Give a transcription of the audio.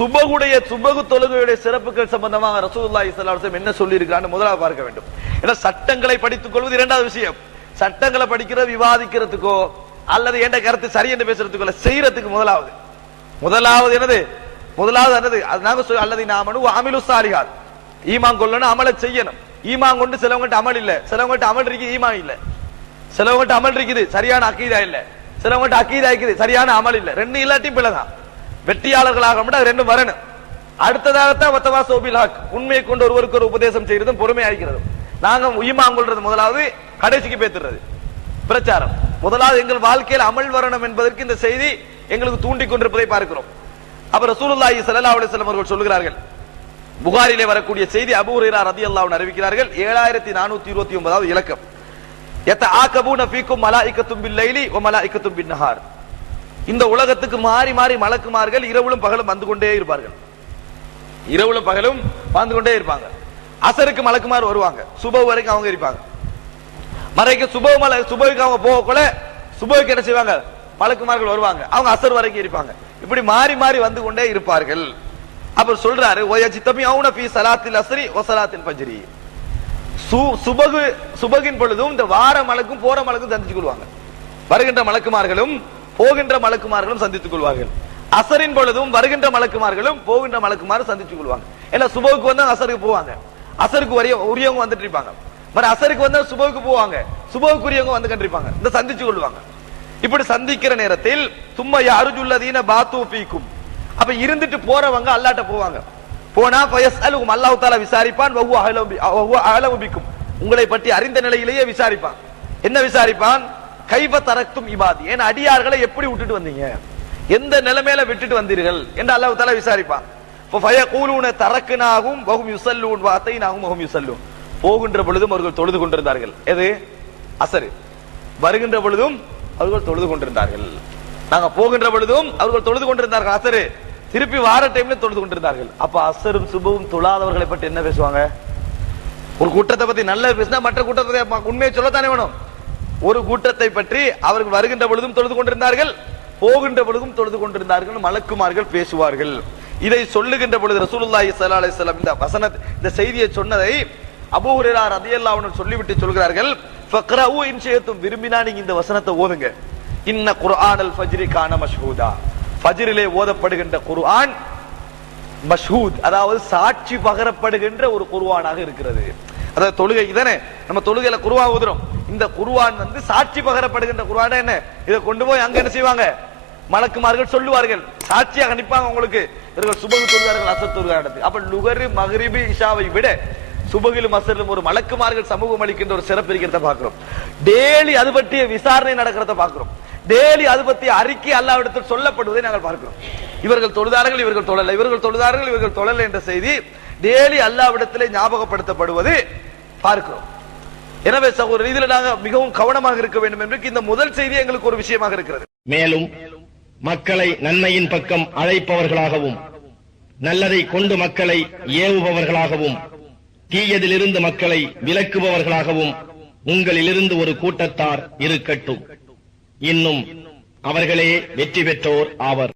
சுபகு தொழுகையுடைய சிறப்புகள் சம்பந்தமாக ரசூலுல்லாஹி ஸல்லல்லாஹு அலைஹி வஸல்லம் என்ன சொல்லி இருக்கான்னு முதலாவது பார்க்க வேண்டும். ஏன்னா சட்டங்களை படித்துக் கொள்வது இரண்டாவது விஷயம். சட்டங்களை படிக்கிற விவாதிக்கிறதுக்கோ அல்லது என்ற கருத்து சரி என்று பேசுறதுக்கோ செய்யறதுக்கு முதலாவது என்னது அது நாங்க அல்லது நாமனு அமிலு சாலிஹாத் ஈமான் கொள்ளணும், அமலை செய்யணும். ஈமான் கொண்டு சிலவங்கிட்ட அமல் இல்ல, சிலவங்கிட்ட அமல் இருக்குது ஈமான் இல்ல, சிலவங்கிட்ட அமல் இருக்குது சரியான அக்கீதா இல்ல, சிலவங்கிட்ட அக்கீதா இருக்குது சரியான அமல் இல்ல. ரெண்டு இல்லாட்டியும் பிள்ளைதான். வெற்றியாளர்களாக ரெண்டும் வரணும். அடுத்ததாகத்தான் வத்தவா சோபில் ஹக், உண்மையை கொண்டு ஒருவருக்கு ஒரு உபதேசம் செய்யறதும் பொறுமை அளிக்கிறதும். நாங்க ஈமான் கொள்றது முதலாவது, கடைசிக்கு பேத்துறது பிரச்சாரம். முதலாவது எங்கள் வாழ்க்கையில் அமல் வரணும் என்பதற்கு இந்த செய்தி எங்களுக்கு தூண்டிக் கொண்டிருப்பதை பார்க்கிறோம். அப்ப ரசூலுல்லாஹி ஸல்லல்லாஹு அலைஹி வஸல்லம் அவர்கள் சொல்கிறார்கள், புகாரிலே வரக்கூடிய செய்தி, அபூ ஹுரைரா ரலியல்லாஹு அன்ஹு அறிவிக்கிறார்கள், 7429வது இலக்கம், யதஆகபூன ஃபீக்கும் மலாயிகத்தும் பில்லைலி வ மலாயிகத்தும் பின்னஹார். இந்த உலகத்துக்கு மாறி மாறி மலக்குமார்கள் இரவுலும் பகலும் வந்து கொண்டே இருப்பார்கள். இரவுலும் பகலும் வந்து கொண்டே இருப்பாங்க. அசருக்கு மலக்குமார் வருவாங்க, சுபஹ் வரைக்கும் அவங்க இருப்பாங்க. மறைக்கு சுபஹுக்கு அவங்க போகக்குள்ள சுபஹுக்கு என்ன செய்வாங்க, மலக்குமார்கள் வருவாங்க, அவங்க அசர் வரைக்கும் இருப்பாங்க. இப்படி மாறி மாறி வந்து கொண்டே இருப்பார்கள். அப்புறம் சொல்றாரு, வயஜிதமிஊன ஃபீ ஸலாத்தில் அஸ்ரி வ ஸலாத்தில் ஃபஜ்ரி. சுபகின் பொழுதும் இந்த வார மலக்கும் போற மலக்கும் சந்தித்துக் கொள்வாங்க. வருகின்ற மலக்குமார்களும் போகின்ற மலக்குமார்களும் சந்தித்துக் கொள்வார்கள். அசரின் பொழுதும் வருகின்ற மலக்குமார்களும் போகின்ற மலக்குமாரும் சந்தித்துக் கொள்வாங்க. ஏன்னா சுபஹுக்கு வந்து அசருக்கு போவாங்க, அசருக்கு உரியவங்க வந்துட்டு இருப்பாங்க, மறு அசருக்கு வந்து சுபஹுக்கு போவாங்க, சுபஹுக்குரியவங்க வந்து கண்டிருப்பாங்க, இந்த சந்திச்சு கொள்வாங்க. இப்படி சந்திக்கிற நேரத்தில் சும்மா அருஜுல்லதீன பாத்து ஃபீக்கும், அப்ப இருந்துட்டு போறவங்க அல்லாஹ்ட்ட போவாங்க. போனா ஃபயஸ்அலுஹும், அல்லாஹ் தஆலா விசாரிப்பான், வஹுவ அஅலமு பிக்கும், உங்களை பற்றி அறிந்த நிலையிலேயே விசாரிப்பான். என்ன விசாரிப்பான், கைஃப தரக்தும் இபாதி, என் அடியார்களை எப்படி விட்டுட்டு வந்தீங்க, எந்த நிலைமையில விட்டுட்டு வந்தீர்கள் என்று அல்லாஹ் தஆலா விசாரிப்பான். ஃபயகூலுன தரக்னாஹும் வஹும் யுஸல்லூன் வ அதைனாஹும் வஹும் யுஸல்லூன். போகின்ற பொழுதும் அவர்கள் தொழுது கொண்டிருந்தார்கள். எது? அஸ்ர். வருகின்ற பொழுதும் அவர்கள் தொழுது கொண்டிருந்தார்கள். நாங்க போகின்ற பொழுதும் அவர்கள் தொழுது கொண்டிருந்தார்கள் அஸ்ர், திருப்பி வார டைம்ல தொழுது கொண்டிருந்தார்கள். அப்ப அஸ்ரும் சுபவும் தொழாதவர்களை பற்றி என்ன பேசுவாங்க? ஒரு கூட்டத்தை பத்தி நல்ல பேசினா மற்ற கூட்டத்தை உண்மையை சொல்லத்தானே வேணும். ஒரு கூட்டத்தை பற்றி அவர்கள் வருகின்ற பொழுதும் தொழுது கொண்டிருந்தார்கள், போகின்ற பொழுதும் தொழுது கொண்டிருந்தார்கள் மலக்குமார்கள் பேசுவார்கள். இதை சொல்லுகின்ற பொழுது ரசூலுல்லாஹி ஸல்லல்லாஹு அலைஹி வஸல்லம் இந்த செய்தியை சொன்னதை அபூ ஹுரைரா ரலியல்லாஹு அன்ஹு சொல்லிவிட்டு சொல்கிறார்கள், ஃபக்ரஊ இன் ஷிஅ்தும், விரும்பினா நீங்க இந்த வசனத்தை ஓதுங்க. இன்ன குர்ஆனல் ஃபஜ்ரி கான மஷ்ஹூதா, ஃபஜ்ரிலே ஓதப்படுகின்ற குர்ஆன் மஷ்ஹூத், அதாவது சாட்சி பகரப்படுகின்ற ஒரு குர்ஆனாக இருக்கிறது. அதாவது தொழுகை தானே, நம்ம தொழுகையில குர்ஆன் ஓதுறோம், இந்த குர்ஆன் வந்து சாட்சி பகரப்படுகின்ற குர்ஆன். என்ன, இதை கொண்டு போய் அங்க என்ன செய்வாங்க, மலக்குமார்கள் சொல்லுவார்கள், சாட்சியாக நிற்பாங்க. உங்களுக்கு இவர்கள் சுபஹ் தொழுகிறார்கள், அசர் தொழுகிறார்கள். அப்ப லுகர் மக்ரிபி இஷாவை விட சுபகிலும் அசரிலும் ஒரு மலக்குமார்கள் சமூகம் அளிக்கின்ற ஒரு சிறப்பு இருக்கிறத பார்க்கிறோம். டெய்லி அது பற்றிய விசாரணை நடக்கிறத பார்க்கிறோம். டெய்லி அது பற்றிய அறிக்கை அல்லாஹ்விடத்தில் சொல்லப்படுவதை நாங்கள் பார்க்கிறோம். இவர்கள் தொழுதார்கள், இவர்கள் தொழல, இவர்கள் தொழுதார்கள், இவர்கள் தொழல என்ற செய்தி டெய்லி அல்லாஹ்விடத்திலே ஞாபகப்படுத்தப்படுவது பார்க்கிறோம். எனவே சகோதரர், இதில் நாங்கள் மிகவும் கவனமாக இருக்க வேண்டும் என்று இந்த முதல் செய்தி எங்களுக்கு ஒரு விஷயமாக இருக்கிறது. மேலும் மக்களை நன்மையின் பக்கம் அழைப்பவர்களாகவும், நல்லதை கொண்டு மக்களை ஏவுபவர்களாகவும், தீயதிலிருந்து மக்களை விலக்குபவர்களாகவும் உங்களிலிருந்து ஒரு கூட்டத்தார் இருக்கட்டும். இன்னும் அவர்களே வெற்றி பெற்றோர் ஆவர்.